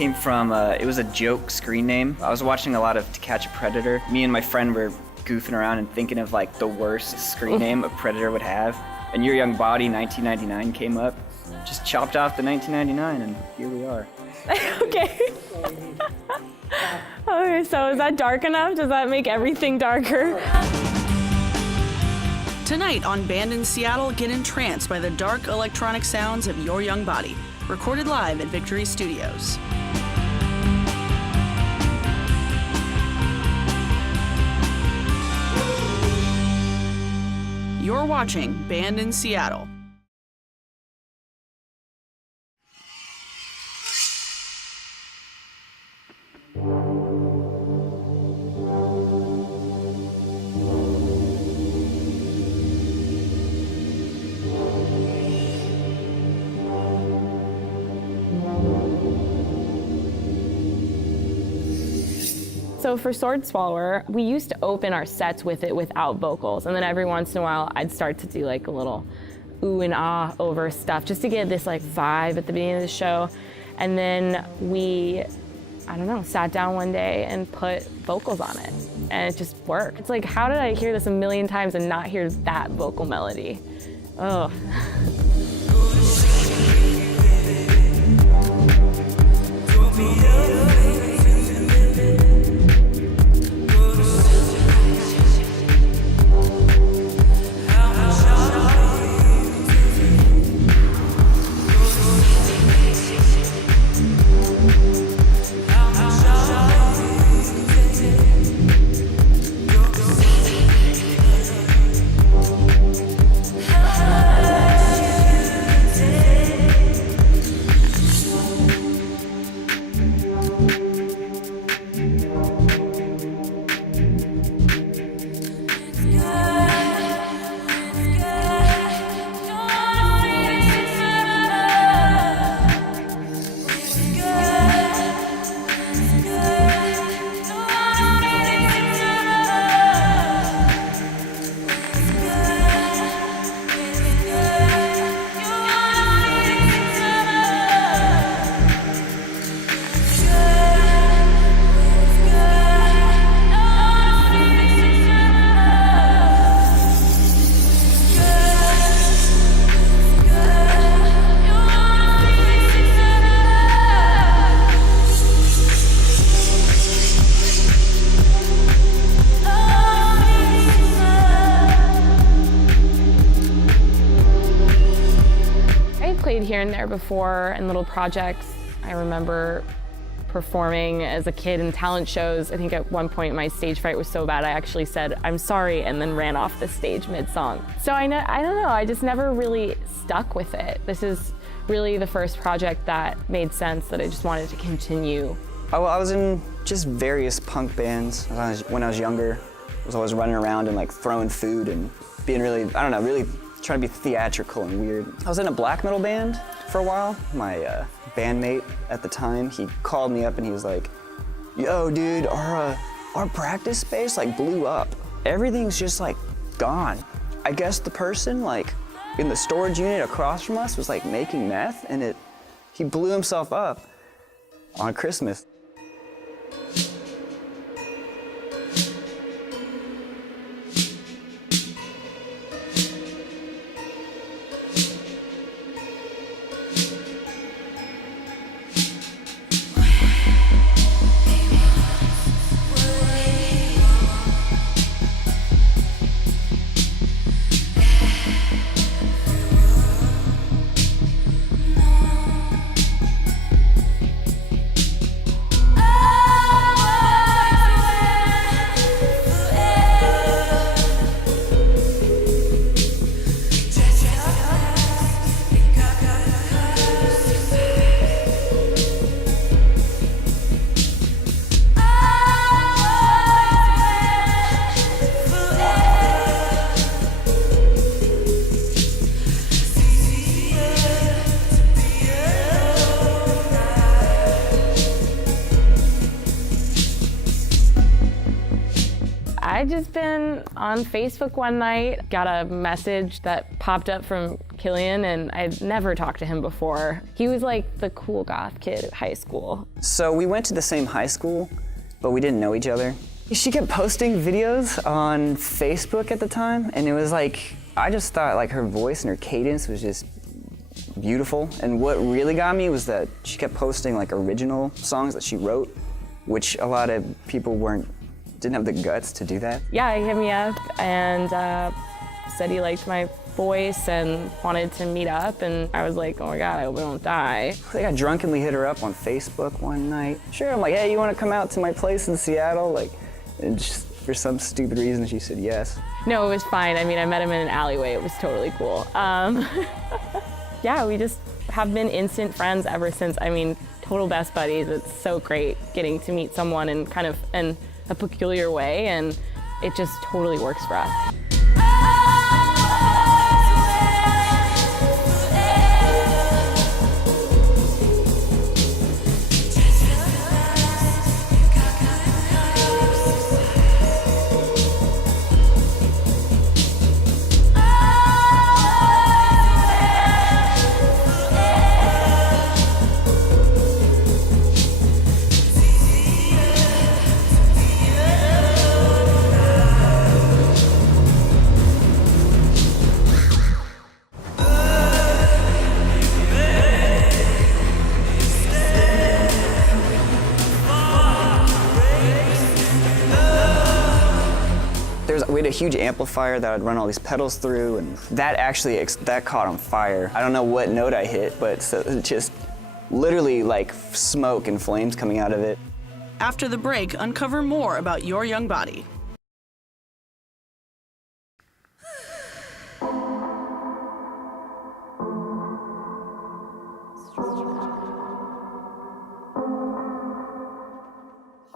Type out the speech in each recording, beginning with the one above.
came from, it was a joke screen name. I was watching a lot of To Catch a Predator. Me and my friend were goofing around and thinking of like the worst screen name a predator would have. And Your Young Body 1999 came up. Just chopped off the 1999 and here we are. Okay. Okay, so is that dark enough? Does that make everything darker? Tonight on Band in Seattle, get entranced by the dark electronic sounds of Your Young Body, recorded live at Victory Studios. You're watching Band in Seattle. So for Sword Swallower, we used to open our sets with it without vocals, and then every once in a while I'd start to do like a little ooh and ah over stuff just to get this like vibe at the beginning of the show. And then we, I don't know, sat down one day and put vocals on it, and it just worked. It's like, how did I hear this a million times and not hear that vocal melody? Oh. Here and there before in little projects. I remember performing as a kid in talent shows. I think at one point my stage fright was so bad I actually said, "I'm sorry," and then ran off the stage mid-song. So I don't know, I just never really stuck with it. This is really the first project that made sense, that I just wanted to continue. I was in just various punk bands when I was younger. I was always running around and like throwing food and being really, I don't know, really trying to be theatrical and weird. I was in a black metal band for a while. My bandmate at the time, he called me up and he was like, "Yo, dude, our practice space like blew up. Everything's just like gone." I guess the person like in the storage unit across from us was like making meth, and he blew himself up on Christmas. just been on Facebook one night, got a message that popped up from Killian, and I'd never talked to him before. He was like the cool goth kid at high school. So we went to the same high school, but we didn't know each other. She kept posting videos on Facebook at the time, and it was like, I just thought like her voice and her cadence was just beautiful. And what really got me was that she kept posting like original songs that she wrote, which a lot of people didn't have the guts to do that. Yeah, he hit me up and said he liked my voice and wanted to meet up, and I was like, oh my God, I hope I don't die. I think I drunkenly hit her up on Facebook one night. Sure, I'm like, hey, you wanna come out to my place in Seattle? Like, and just for some stupid reason, she said yes. No, it was fine. I mean, I met him in an alleyway. It was totally cool. Yeah, we just have been instant friends ever since. I mean, total best buddies. It's so great getting to meet someone in kind of in a peculiar way, and it just totally works for us. We had a huge amplifier that I'd run all these pedals through, and that actually that caught on fire. I don't know what note I hit, but so it just literally like smoke and flames coming out of it. After the break, uncover more about Your Young Body.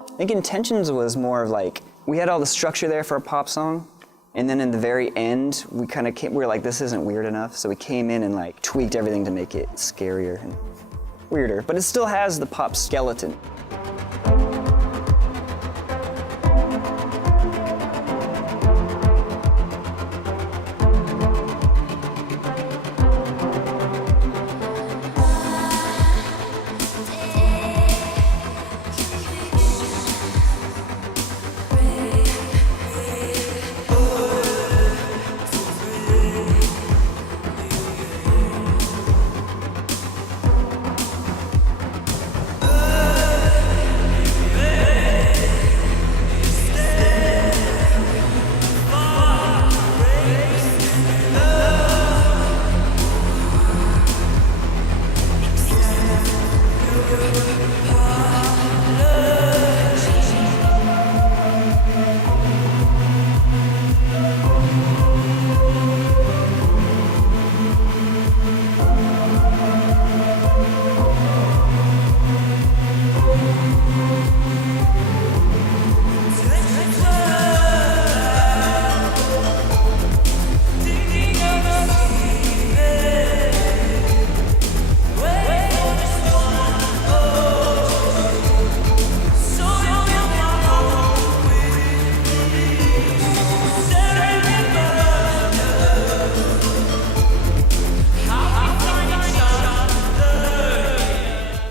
I think Intentions was more of like, we had all the structure there for a pop song, and then in the very end, we were like, this isn't weird enough, so we came in and like tweaked everything to make it scarier and weirder, but it still has the pop skeleton.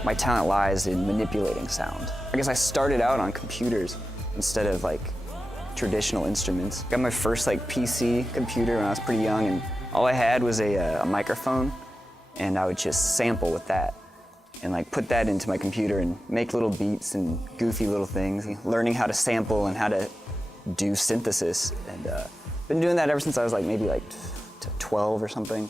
My talent lies in manipulating sound. I guess I started out on computers instead of like traditional instruments. Got my first like PC computer when I was pretty young, and all I had was a microphone, and I would just sample with that and like put that into my computer and make little beats and goofy little things, learning how to sample and how to do synthesis. And been doing that ever since I was like maybe like 12 or something.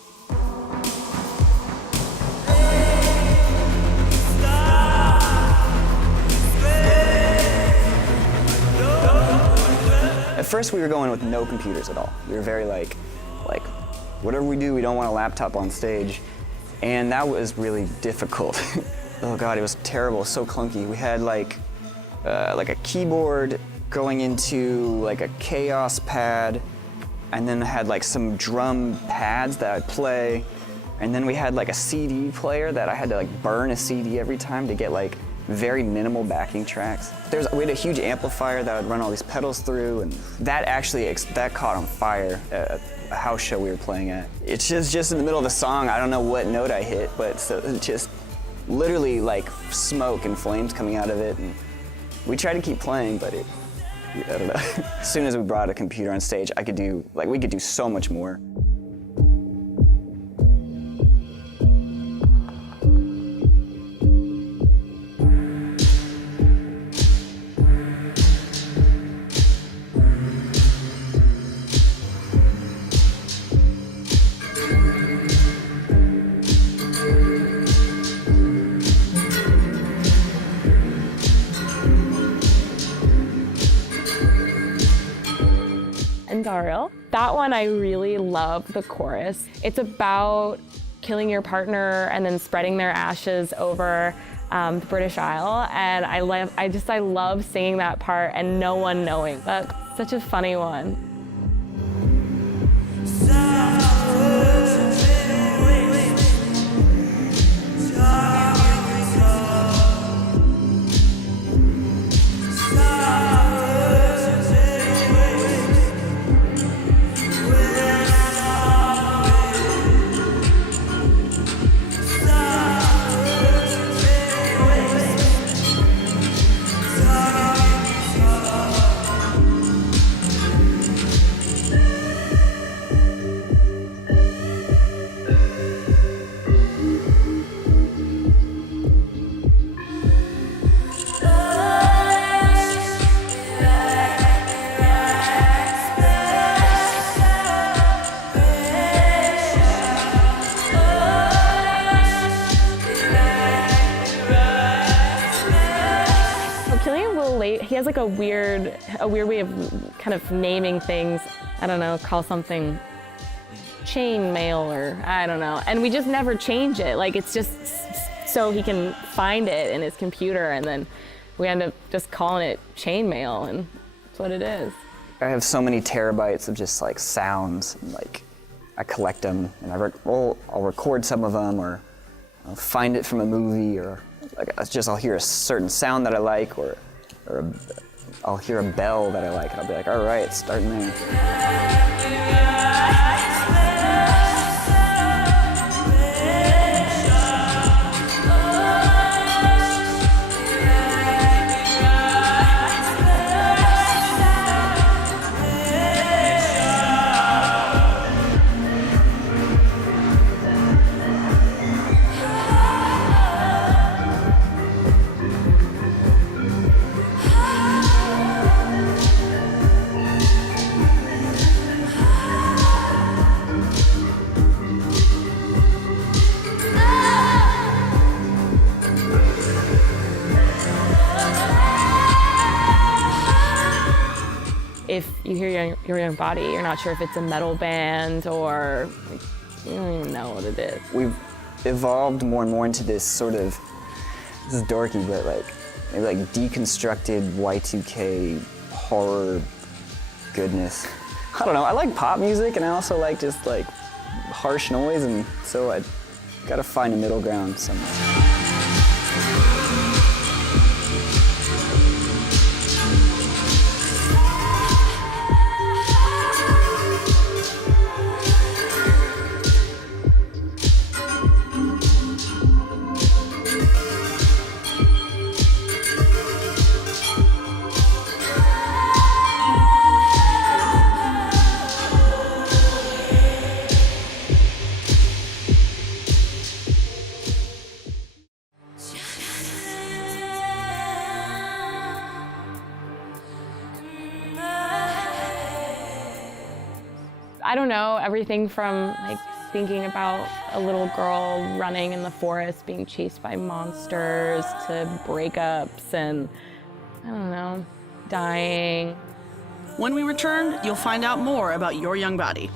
At first we were going with no computers at all. We were very like whatever we do, we don't want a laptop on stage. And that was really difficult. Oh God, it was terrible, so clunky. We had like a keyboard going into like a Chaos pad, and then I had like some drum pads that I'd play, and then we had like a CD player that I had to like burn a CD every time to get like very minimal backing tracks. We had a huge amplifier that I would run all these pedals through, and that actually that caught on fire at a house show we were playing at. It's just in the middle of the song, I don't know what note I hit, but so it's just literally like smoke and flames coming out of it. And we tried to keep playing, but I don't know. As soon as we brought a computer on stage, we could do so much more. That one I really love the chorus. It's about killing your partner and then spreading their ashes over the British Isle, and I love singing that part and no one knowing. That's such a funny one. He has like a weird way of kind of naming things. I don't know, call something chain mail or I don't know. And we just never change it. Like it's just so he can find it in his computer, and then we end up just calling it chain mail, and that's what it is. I have so many terabytes of just like sounds, and like I collect them, and I'll record some of them, or I'll find it from a movie, or like I'll hear a certain sound that I like, or I'll hear a bell that I like, and I'll be like, all right, it's starting there. If you hear Your Young Body, you're not sure if it's a metal band or like, you don't even know what it is. We've evolved more and more into this sort of, this is dorky, but like maybe like deconstructed Y2K horror goodness. I don't know, I like pop music, and I also like just like harsh noise, and so I gotta find a middle ground somewhere. I don't know, everything from like thinking about a little girl running in the forest being chased by monsters to breakups and, I don't know, dying. When we return, you'll find out more about Your Young Body.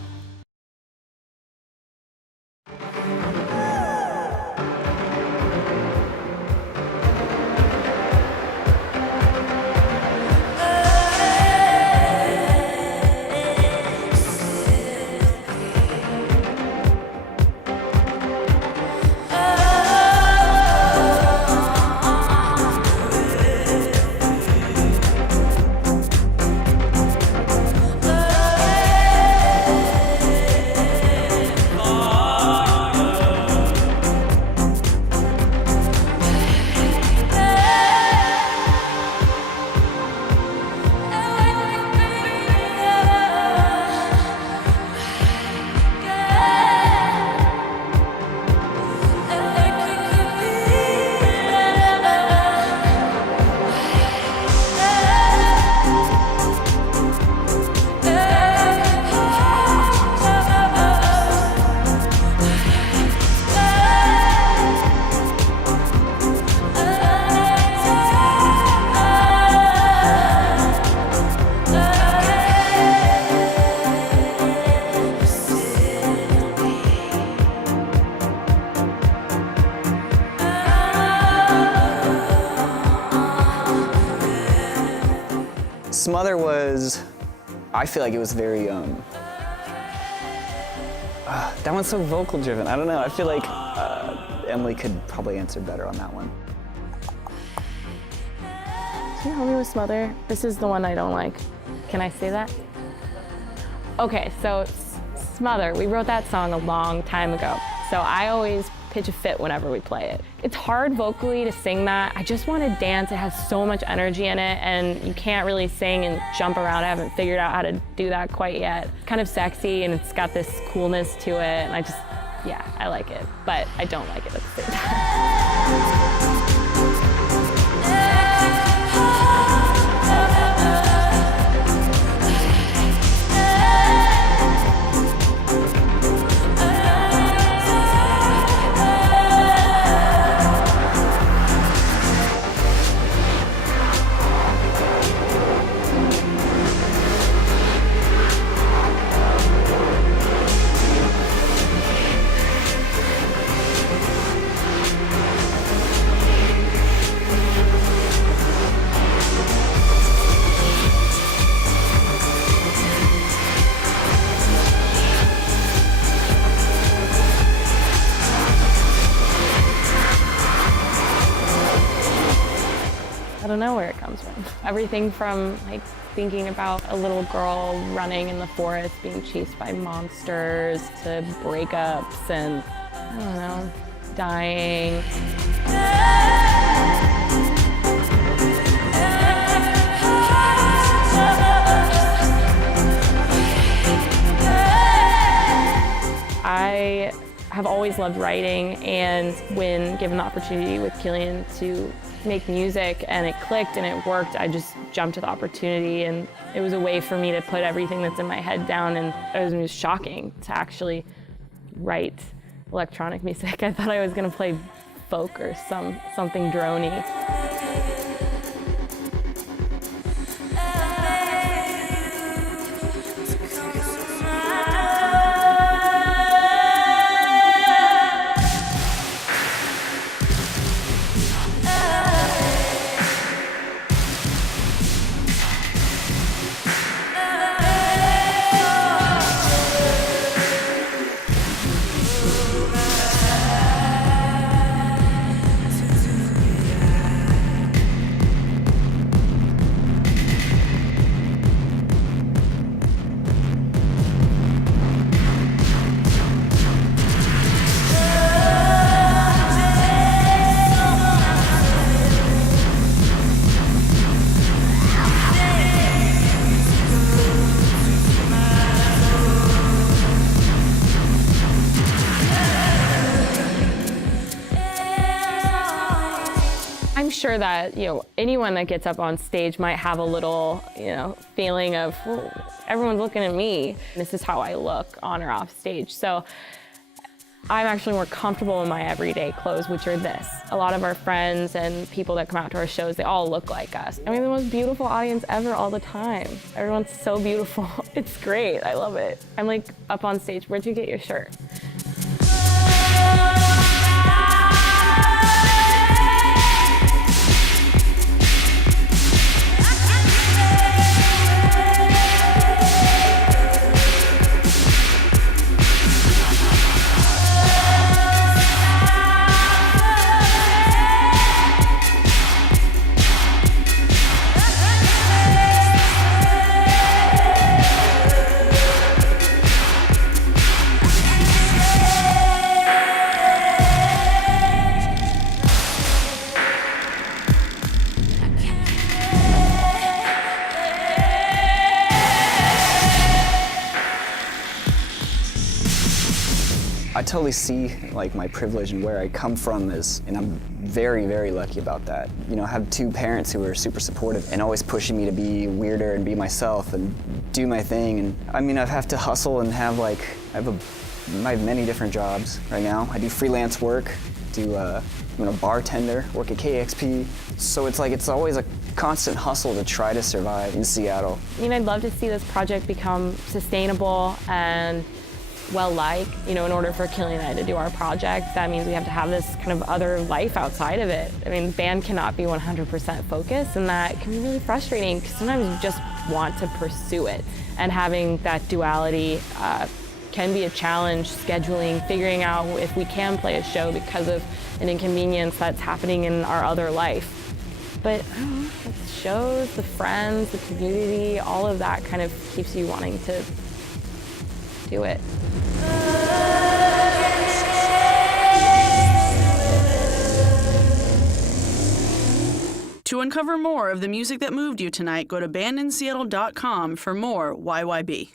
Smother was, I feel like it was very, that one's so vocal driven. I don't know, I feel like Emily could probably answer better on that one. Can you help me with Smother? This is the one I don't like. Can I say that? Okay, so Smother, we wrote that song a long time ago. So I always pitch a fit whenever we play it. It's hard vocally to sing that. I just want to dance. It has so much energy in it, and you can't really sing and jump around. I haven't figured out how to do that quite yet. Kind of sexy, and it's got this coolness to it, and yeah, I like it, but I don't like it at the same time. I don't know where it comes from. Everything from like thinking about a little girl running in the forest being chased by monsters to breakups and, I don't know, dying. I have always loved writing, and when given the opportunity with Killian to make music and it clicked and it worked, I just jumped at the opportunity, and it was a way for me to put everything that's in my head down, and it was shocking to actually write electronic music. I thought I was gonna play folk or something drony. I'm sure that, anyone that gets up on stage might have a little, feeling of, well, everyone's looking at me. This is how I look on or off stage. So I'm actually more comfortable in my everyday clothes, which are this. A lot of our friends and people that come out to our shows, they all look like us. I mean, the most beautiful audience ever all the time. Everyone's so beautiful. It's great. I love it. I'm like up on stage. Where'd you get your shirt? I totally see my privilege and where I come from and I'm very, very lucky about that. I have two parents who are super supportive and always pushing me to be weirder and be myself and do my thing. And I mean, I have to hustle and have I have many different jobs right now. I do freelance work, I'm a bartender, work at KXP. So it's always a constant hustle to try to survive in Seattle. I'd love to see this project become sustainable and well-liked. You know, in order for Kelly and I to do our project, that means we have to have this kind of other life outside of it. I mean, band cannot be 100% focused, and that can be really frustrating because sometimes you just want to pursue it. And having that duality can be a challenge, scheduling, figuring out if we can play a show because of an inconvenience that's happening in our other life. But I don't know, the shows, the friends, the community, all of that kind of keeps you wanting to do it. To uncover more of the music that moved you tonight, go to bandinseattle.com for more YYB.